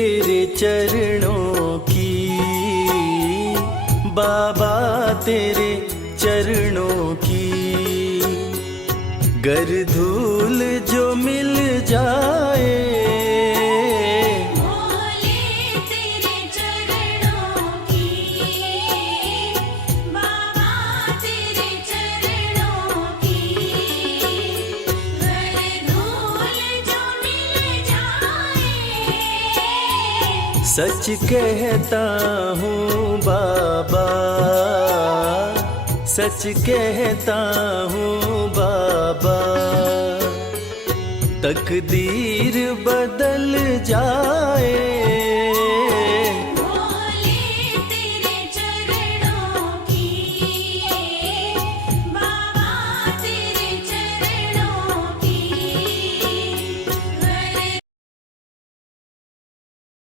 तेरे चरणों की, बाबा तेरे चरणों की। गर धूल जो मिल जाए, भोले तेरे चरणों की, बाबा तेरे चरणों की। गर धूल जो मिल जाए, सच कहता हूँ बाबा, सच कहता हूँ बाबा। तकदीर बदल जा